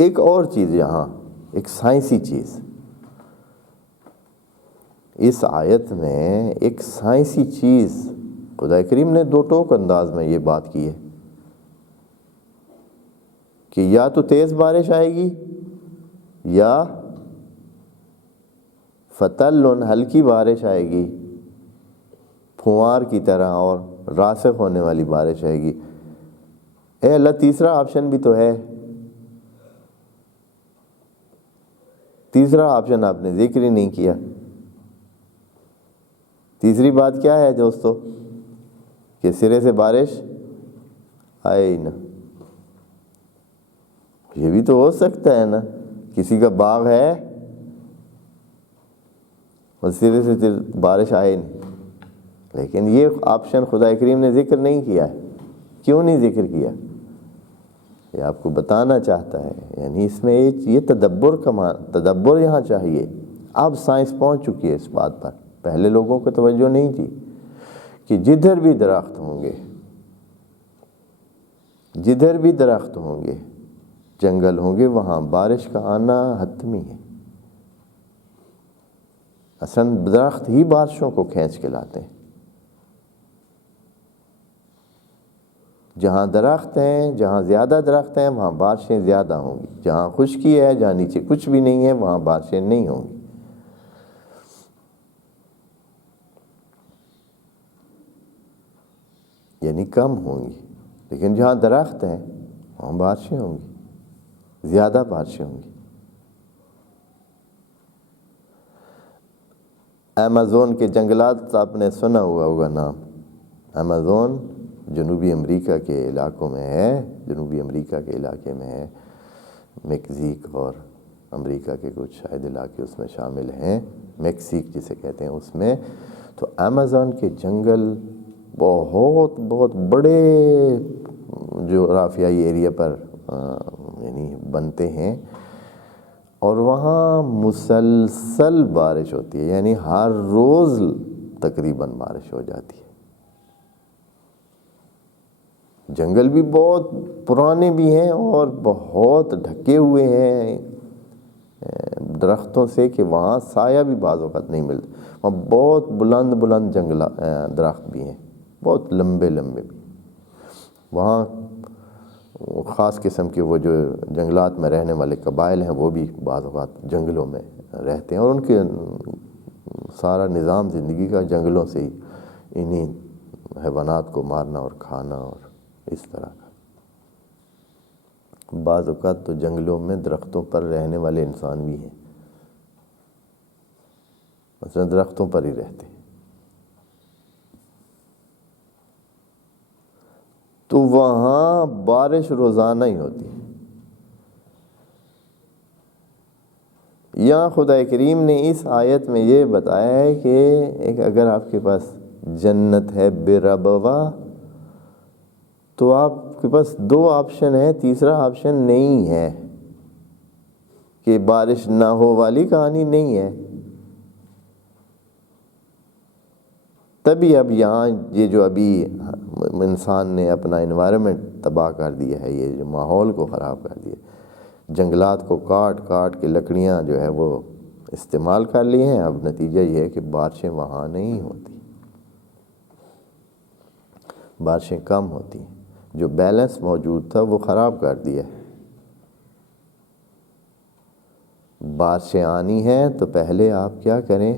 ایک اور چیز یہاں، ایک سائنسی چیز، اس آیت میں ایک سائنسی چیز خدا کریم نے دو ٹوک انداز میں یہ بات کی ہے کہ یا تو تیز بارش آئے گی یا فتلن ہلکی بارش آئے گی، پھوار کی طرح اور راسخ ہونے والی بارش آئے گی۔ اے اللہ، تیسرا آپشن بھی تو ہے، تیسرا آپشن آپ نے ذکر ہی نہیں کیا۔ تیسری بات کیا ہے دوستو؟ کہ سرے سے بارش آئے ہی نہ۔ یہ بھی تو ہو سکتا ہے نا، کسی کا باغ ہے اور سرے سے بارش آئے نہیں، لیکن یہ آپشن خدا کریم نے ذکر نہیں کیا ہے۔ کیوں نہیں ذکر کیا؟ یہ آپ کو بتانا چاہتا ہے، یعنی اس میں یہ تدبر یہاں چاہیے۔ اب سائنس پہنچ چکی ہے اس بات پر، پہلے لوگوں کو توجہ نہیں تھی کہ جدھر بھی درخت ہوں گے، جدھر بھی درخت ہوں گے، جنگل ہوں گے، وہاں بارش کا آنا حتمی ہے۔ اصل درخت ہی بارشوں کو کھینچ کے لاتے ہیں۔ جہاں درخت ہیں، جہاں زیادہ درخت ہیں، وہاں بارشیں زیادہ ہوں گی۔ جہاں خشکی ہے، جہاں نیچے کچھ بھی نہیں ہے، وہاں بارشیں نہیں ہوں گی۔ یعنی کم ہوں گی، لیکن جہاں درخت ہیں وہاں بارشیں ہوں گی، زیادہ بارشیں ہوں گی۔ ایمیزون کے جنگلات آپ نے سنا ہوا ہوگا نام۔ ایمیزون جنوبی امریکہ کے علاقوں میں ہے، جنوبی امریکہ کے علاقے میں ہے، میکسیک اور امریکہ کے کچھ شاید علاقے اس میں شامل ہیں، میکسیک جسے کہتے ہیں اس میں۔ تو ایمیزون کے جنگل بہت بہت بڑے جغرافیائی ایریا پر یعنی بنتے ہیں، اور وہاں مسلسل بارش ہوتی ہے، یعنی ہر روز تقریباً بارش ہو جاتی ہے۔ جنگل بھی بہت پرانے بھی ہیں اور بہت ڈھکے ہوئے ہیں درختوں سے کہ وہاں سایہ بھی بعض اوقات نہیں ملتا۔ وہاں بہت بلند بلند درخت بھی ہیں، بہت لمبے لمبے بھی۔ وہاں خاص قسم کے وہ جو جنگلات میں رہنے والے قبائل ہیں وہ بھی بعض اوقات جنگلوں میں رہتے ہیں، اور ان کے سارا نظام زندگی کا جنگلوں سے ہی، انہی حیوانات کو مارنا اور کھانا اور اس طرح کا۔ بعض اوقات تو جنگلوں میں درختوں پر رہنے والے انسان بھی ہیں، مثلا درختوں پر ہی رہتے ہیں۔ تو وہاں بارش روزانہ ہی ہوتی ہے۔ یہاں خدا کریم نے اس آیت میں یہ بتایا ہے کہ ایک اگر آپ کے پاس جنت ہے بربوا، تو آپ کے پاس دو آپشن ہے، تیسرا آپشن نہیں ہے، کہ بارش نہ ہو والی کہانی نہیں ہے۔ تبھی اب یہاں یہ جو ابھی انسان نے اپنا انوائرمنٹ تباہ کر دیا ہے، یہ جو ماحول کو خراب کر دیا، جنگلات کو کاٹ کاٹ کے لکڑیاں جو ہے وہ استعمال کر لی ہیں، اب نتیجہ یہ ہے کہ بارشیں وہاں نہیں ہوتی، بارشیں کم ہوتی ہیں۔ جو بیلنس موجود تھا وہ خراب کر دیا ہے۔ بارشیں آنی ہیں تو پہلے آپ کیا کریں؟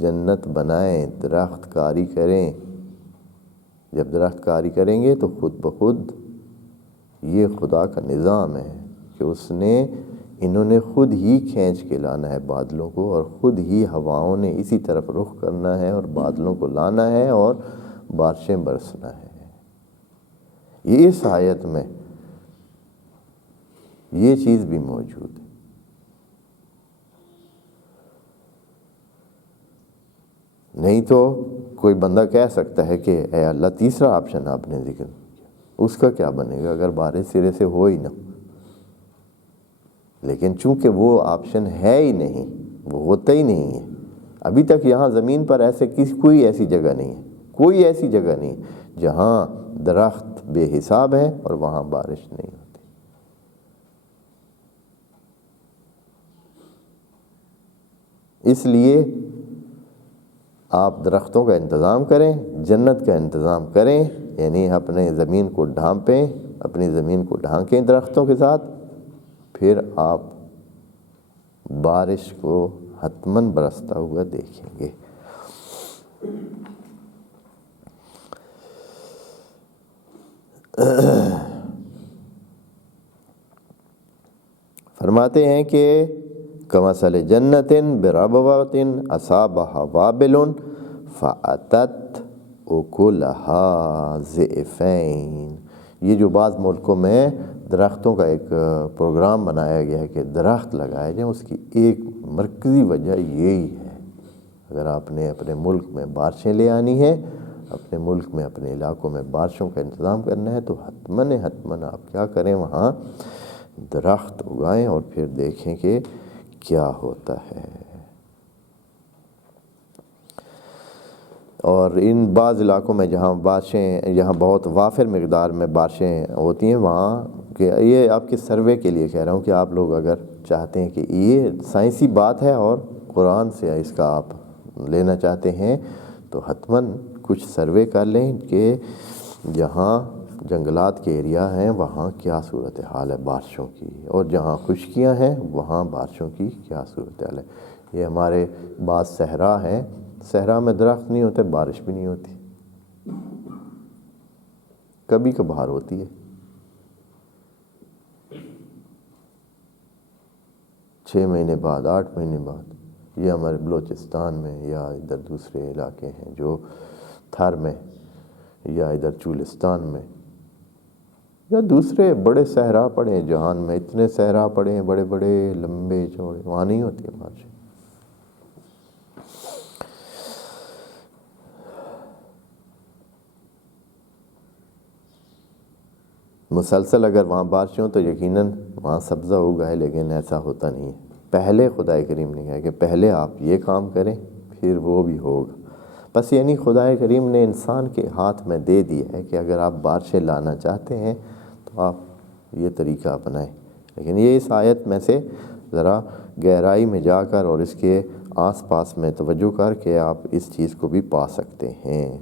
جنت بنائیں، درخت کاری کریں۔ جب درخت کاری کریں گے تو خود بخود یہ خدا کا نظام ہے کہ اس نے انہوں نے خود ہی کھینچ کے لانا ہے بادلوں کو، اور خود ہی ہواؤں نے اسی طرف رخ کرنا ہے اور بادلوں کو لانا ہے اور بارشیں برسنا ہے۔ یہ اس آیت میں یہ چیز بھی موجود ہے۔ نہیں تو کوئی بندہ کہہ سکتا ہے کہ اے اللہ تیسرا آپشن آپ نے ذکر کیا، اس کا کیا بنے گا اگر بارش سرے سے ہو ہی نہ؟ لیکن چونکہ وہ آپشن ہے ہی نہیں، وہ ہوتا ہی نہیں ہے، ابھی تک یہاں زمین پر کوئی ایسی جگہ نہیں ہے، کوئی ایسی جگہ نہیں جہاں درخت بے حساب ہے اور وہاں بارش نہیں ہوتی۔ اس لیے آپ درختوں کا انتظام کریں، جنت کا انتظام کریں، یعنی اپنے زمین کو ڈھانپیں، اپنی زمین کو ڈھانکیں درختوں کے ساتھ، پھر آپ بارش کو حتماً برستا ہوا دیکھیں گے۔ فرماتے ہیں کہ کمثل جنت بربوۃ اصابها وابل فأتت اکلها ضعفین۔ یہ جو بعض ملکوں میں درختوں کا ایک پروگرام بنایا گیا ہے کہ درخت لگائے جائیں، اس کی ایک مرکزی وجہ یہی ہے، اگر آپ نے اپنے ملک میں بارشیں لے آنی ہیں، اپنے ملک میں اپنے علاقوں میں بارشوں کا انتظام کرنا ہے، تو حتماً آپ کیا کریں، وہاں درخت اگائیں اور پھر دیکھیں کہ کیا ہوتا ہے۔ اور ان بعض علاقوں میں جہاں بہت وافر مقدار میں بارشیں ہوتی ہیں، وہاں کہ یہ آپ کے سروے کے لیے کہہ رہا ہوں کہ آپ لوگ اگر چاہتے ہیں کہ یہ سائنسی بات ہے اور قرآن سے اس کا آپ لینا چاہتے ہیں، تو حتماً کچھ سروے کر لیں کہ جہاں جنگلات کے ایریا ہیں وہاں کیا صورتحال ہے بارشوں کی، اور جہاں خشکیاں ہیں وہاں بارشوں کی کیا صورتحال ہے۔ یہ ہمارے بعض صحرا ہیں، صحرا میں درخت نہیں ہوتے، بارش بھی نہیں ہوتی، کبھی کبھار ہوتی ہے، 6 مہینے بعد، 8 مہینے بعد۔ یہ ہمارے بلوچستان میں یا ادھر دوسرے علاقے ہیں جو تھر میں یا ادھر چولستان میں یا دوسرے بڑے صحرا پڑے ہیں جہان میں، اتنے صحرا پڑے ہیں بڑے بڑے لمبے چوڑے، وہاں نہیں ہوتی ہے بارش۔ مسلسل اگر وہاں بارشیں ہوں تو یقیناً وہاں سبزہ ہوگا ہے، لیکن ایسا ہوتا نہیں ہے۔ پہلے خدا کریم نے کہا کہ پہلے آپ یہ کام کریں پھر وہ بھی ہوگا۔ بس یعنی خدا کریم نے انسان کے ہاتھ میں دے دیا ہے کہ اگر آپ بارشیں لانا چاہتے ہیں تو آپ یہ طریقہ اپنائیں، لیکن یہ اس آیت میں سے ذرا گہرائی میں جا کر اور اس کے آس پاس میں توجہ کر کے آپ اس چیز کو بھی پا سکتے ہیں۔